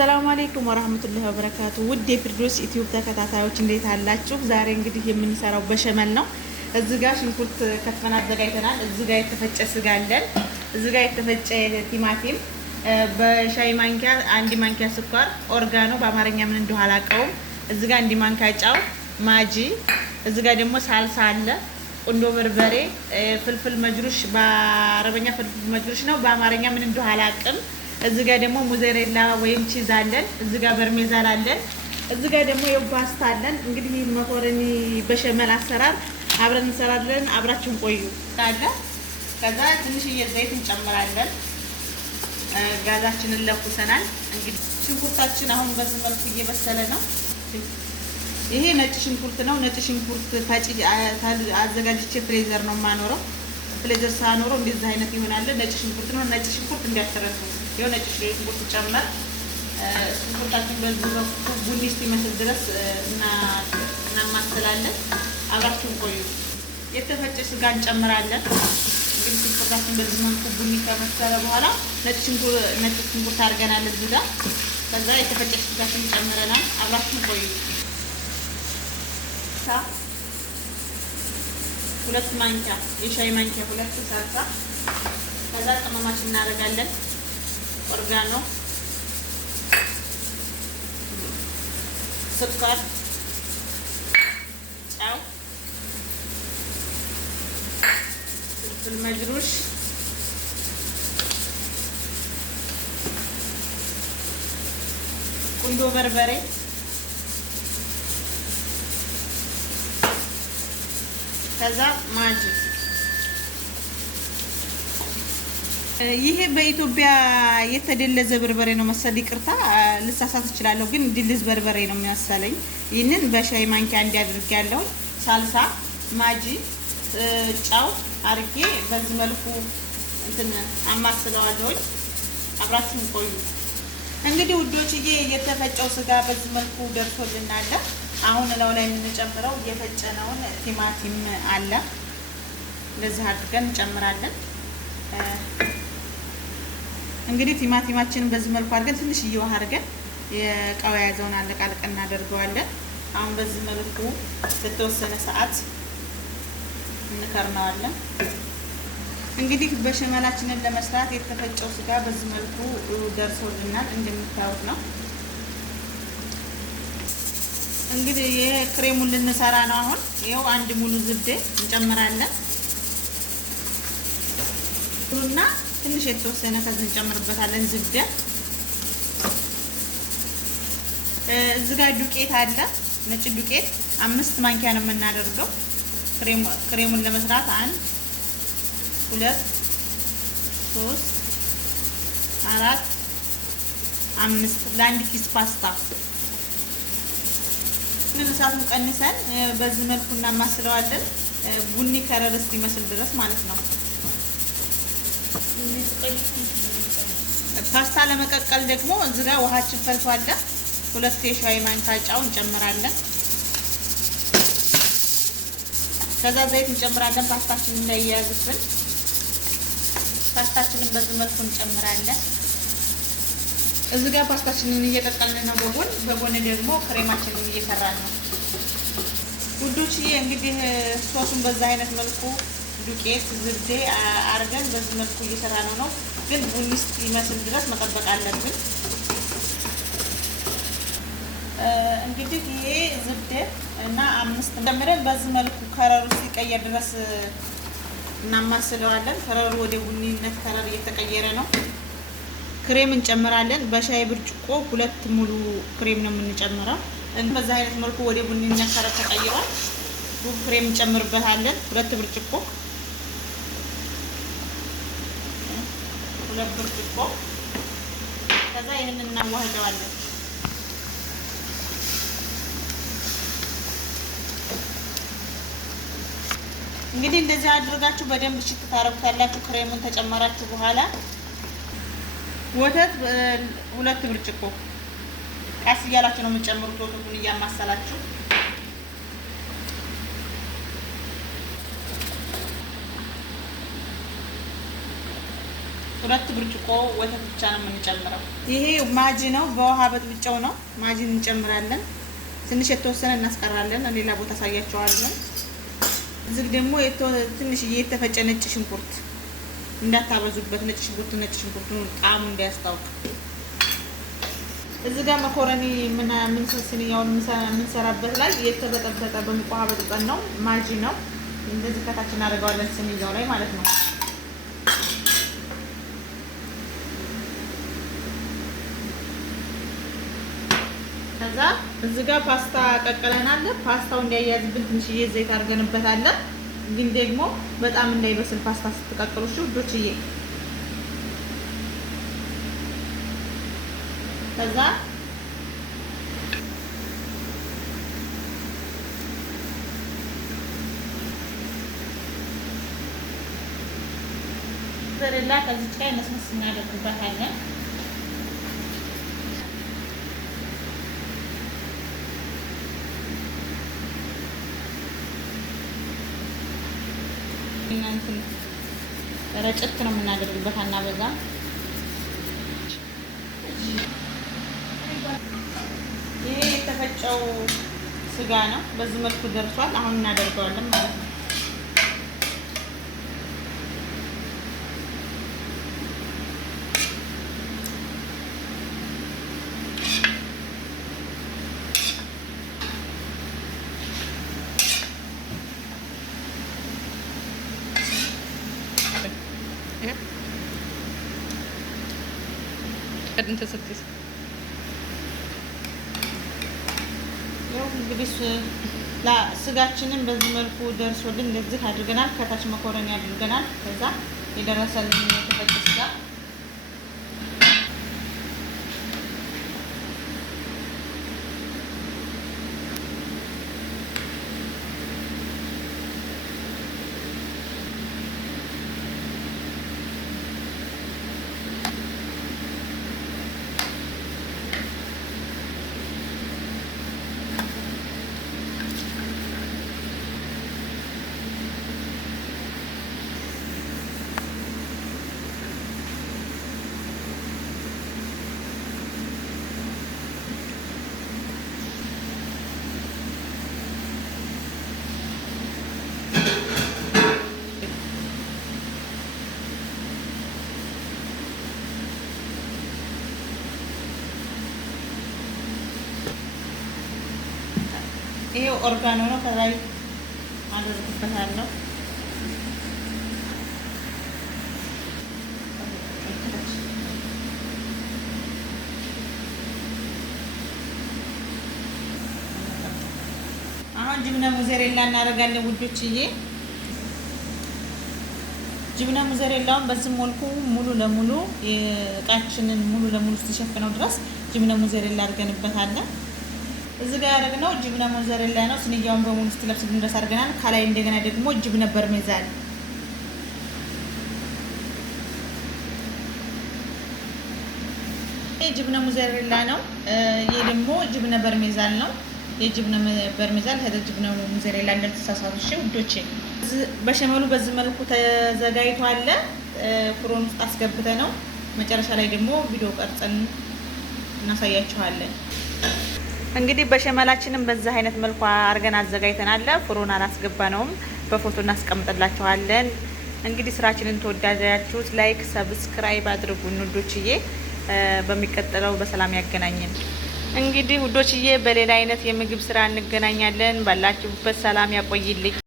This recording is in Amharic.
አሰላሙ አለይኩም ወራህመቱላሂ ወበረካቱ። ውድ የፊርዶስ ዩቲዩብ ተከታታዮች እንዴት አላችሁ? ዛሬ እንግዲህ የምንሰራው በሸመል ነው። እዚህ ጋር ሽንኩርት ከትፈን አዘጋጅተናል። እዚህ ጋር የተፈጨ ስጋ አለን። እዚህ ጋር የተፈጨ ቲማቲም፣ በሻይ ማንኪያ አንድ ማንኪያ ስኳር፣ ኦርጋኖ በአማርኛ ምን እንደሆነ አላውቀውም። እዚህ ጋር አንድ ማንኪያ ጨው፣ ማጂ፣ እዚህ ጋር ደግሞ ሳልሳ አለ፣ ቁንዶ በርበሬ፣ ፍልፍል መጅሩሽ በአረበኛ ፍልፍል መጅሩሽ ነው፣ በአማርኛ ምን እንደሆነ አላውቅም። እዚህ ጋር ደግሞ ሙዘሬላ ወይም ቺዝ አለን። እዚህ ጋር በርሜዛን አለን። እዚህ ጋር ደግሞ የፓስታ አለን። እንግዲህ መኮረኒ በሸመል አሰራር አብረን እንሰራለን። አብራችሁን ቆዩ። ታዲያ ከዛ ትንሽዬ ዘይት እንጨምራለን። ጋዛችንን ለኩሰናል። እንግዲህ ሽንኩርታችን አሁን በዚህ መልኩ እየበሰለ ነው። ይሄ ነጭ ሽንኩርት ነው። ነጭ ሽንኩርት ፈጭ አዘጋጅቼ ፍሬዘር ነው የማኖረው። ፍሬዘር ሳኖረው እንደዚህ አይነት ይሆናል። ነጭ ሽንኩርት ነው። ነጭ ሽንኩርት እንዳትረሱ። የሆነ ነጭ ሽንኩርት ጨመር። ሽንኩርታችን በዚህ በኩል ቡኒ እስኪመስል ድረስ እናማስላለን። አብራችሁን ቆዩ። የተፈጨ ስጋ እንጨምራለን። እንግዲህ ሽንኩርታችን በዚህ መልኩ ቡኒ ከመሰለ በኋላ ነጭ ሽንኩርት አድርገናል እዚህ ጋር። ከዛ የተፈጨ ስጋችን ጨምረናል። አብራችሁን ቆዩ። ሁለት ማንኪያ የሻይ ማንኪያ ሁለት ሳልሳ። ከዛ ቅመማችን እናደርጋለን። ኦርጋኖ፣ ስኳር፣ ጨው፣ ፍልፍል መጅሩሽ፣ ቁንዶ በርበሬ፣ ከዛ ማጂ። ይሄ በኢትዮጵያ የተደለዘ በርበሬ ነው መሰል፣ ይቅርታ ልሳሳት እችላለሁ፣ ግን ድልዝ በርበሬ ነው የሚያሰለኝ። ይህንን በሻይ ማንኪያ እንዲያደርግ ያለው ሳልሳ፣ ማጂ፣ ጨው አርጌ በዚህ መልኩ እንትን አማስለዋለሁ። አብራችሁን ቆዩ። እንግዲህ ውዶችዬ የተፈጨው ስጋ በዚህ መልኩ ደርሶልናል። አሁን እላው ላይ የምንጨምረው የፈጨነውን ቲማቲም አለ። እንደዚህ አድርገን እንጨምራለን። እንግዲህ ቲማቲማችንን በዚህ መልኩ አድርገን ትንሽዬ ውሃ አድርገን የቃው የያዘውን አለቃልቀን እናደርገዋለን። አሁን በዚህ መልኩ ለተወሰነ ሰዓት እንከርነዋለን። እንግዲህ በሸመላችንን ለመስራት የተፈጨው ስጋ በዚህ መልኩ ደርሶልናል። እንደምታዩት ነው። እንግዲህ ይሄ ክሬሙን ልንሰራ ነው። አሁን ይሄው አንድ ሙሉ ዝብዴ እንጨምራለን እና ትንሽ የተወሰነ ከዚህ እንጨምርበታለን ዝብዴ። እዚህ ጋር ዱቄት አለ፣ ነጭ ዱቄት 5 ማንኪያ ነው የምናደርገው። ክሬሙን ለመስራት 1 2 3 4 5 ለአንድ ኪስ ፓስታ። እሳቱን ቀንሰን በዚህ መልኩ እናማስለዋለን። ቡኒ ከረር እስኪመስል ድረስ ማለት ነው። ፓስታ ለመቀቀል ደግሞ እዚህ ጋር ውሃችን ፈልቷል። 2 የሻይ ማንኪያ ጨው እንጨምራለን። ከዛ ዘይት እንጨምራለን። ፓስታችንን እንዳይያዝብን ፓስታችንን በዚህ መልኩ እንጨምራለን። እዚህ ጋር ፓስታችንን እየቀቀልን ነው። በጎን ደግሞ ክሬማችንን እየሰራን ነው። ውዶችዬ እንግዲህ ሶሱን በዛ አይነት መልኩ ዱቄት ዝብዴ አርገን በዚህ መልኩ እየሰራ ነው። ግን ቡኒ እስኪመስል ድረስ መጠበቅ አለብን። እንግዲህ ይሄ ዝብዴ እና 5 እንደምረን በዚህ መልኩ ከረሩ ሲቀየር ድረስ እናማስለዋለን። ከረሩ ወደ ቡኒነት ከረር እየተቀየረ ነው። ክሬም እንጨምራለን። በሻይ ብርጭቆ 2 ሙሉ ክሬም ነው የምንጨምረው። በዛ አይነት መልኩ ወደ ቡኒነት ከረር ተቀይሯል። ክሬም እንጨምርበታለን 2 ብርጭቆ 2 ብርጭቆ። ከዛ ይሄንን እናዋህደዋለን። እንግዲህ እንደዚህ አድርጋችሁ በደንብ ሽት ታረጉታላችሁ። ክሬሙን ተጨመራችሁ በኋላ ወተት 2 ብርጭቆ ቀስ እያላችሁ ነው የምትጨምሩት። ወተቱን እያማሰላችሁ 2 ብርጭቆ ወተት ብቻ ነው የምንጨምረው። ይሄ ማጂ ነው፣ በውሃ በጥብጫው ነው። ማጂ እንጨምራለን። ትንሽ የተወሰነ እናስቀራለን፣ ሌላ ቦታ አሳያቸዋለሁ። እዚህ ደግሞ ትንሽ የተፈጨ ነጭ ሽንኩርት እንዳታበዙበት፣ ነጭ ሽንኩርቱን ጣዕሙ እንዲያስታውቅ። እዚህ ጋር መኮረኒ ምን ስንያውን የምንሰራበት ላይ የተበጠበጠ በሙቅ ውሃ በጥብጠን ነው። ማጂ ነው። እንደዚህ ከታች እናደርገዋለን ስንያው ላይ ማለት ነው። ከዛ እዚህ ጋር ፓስታ ቀቅለናል። ፓስታው እንዲያያዝብን ትንሽዬ ዘይት አድርገንበታል። ግን ደግሞ በጣም እንዳይበስል ፓስታ ስትቀቅሉ እሺ ውዶችዬ። ከዛ ዘሬላ ከዚህ ላይ መስመስ እናደርግበታለን። እናንተን ረጨት ነው የምናደርግበት አናበዛ። ይሄ የተፈጨው ስጋ ነው። በዚህ መልኩ ደርሷል። አሁን እናደርገዋለን ማለት ነው። انت ستيس ያው እንግዲህ ስጋችንን በዚህ መልኩ ደርሶልን እንደዚህ አድርገናል። ከታች መኮረኒ አድርገናል። ከዛ የደረሰልን የተፈጨ ስጋ ይሄ ኦርጋኖ ነው። ከላይ አደርግበታለሁ። አሁን ጅብነ ሙዘሬላ እናደርጋለን ውዶችዬ። ጅብነ ሙዘሬላውን በዚህ መልኩ ሙሉ ለሙሉ እቃችንን ሙሉ ለሙሉ እስኪሸፍነው ድረስ ጅብነ ሙዘሬላ አድርገንበታለን። እዚህ ጋር ያደረግነው ጅብነ ሞዘሬላ ነው። ስንያውን በሙሉ ስትለብስ ድረስ አድርገናል። ከላይ እንደገና ደግሞ ጅብነ በርሜዛን ጅብነ ሞዘሬላ ነው። ይሄ ደግሞ ጅብነ በርሜዛን ነው። የጅብነ በርሜዛን ከጅብነ ሞዘሬላ እንደተሳሳቱ እሺ ውዶቼ። በሸመሉ በዚህ መልኩ ተዘጋጅቷል። ፍሮን ውስጥ አስገብተ ነው። መጨረሻ ላይ ደግሞ ቪዲዮ ቀርጸን እናሳያችኋለን። እንግዲህ በሸመላችንም በዚህ አይነት መልኩ አድርገን አዘጋጅተናል። ፍሮን አላስገባነውም፣ በፎቶ እናስቀምጥላችኋለን። እንግዲህ ስራችንን ተወዳጃችሁት ላይክ ሰብስክራይብ አድርጉን ውዶችዬ። በሚቀጥለው በሰላም ያገናኘን። እንግዲህ ውዶችዬ በሌላ አይነት የምግብ ስራ እንገናኛለን። ባላችሁበት ሰላም ያቆይልኝ።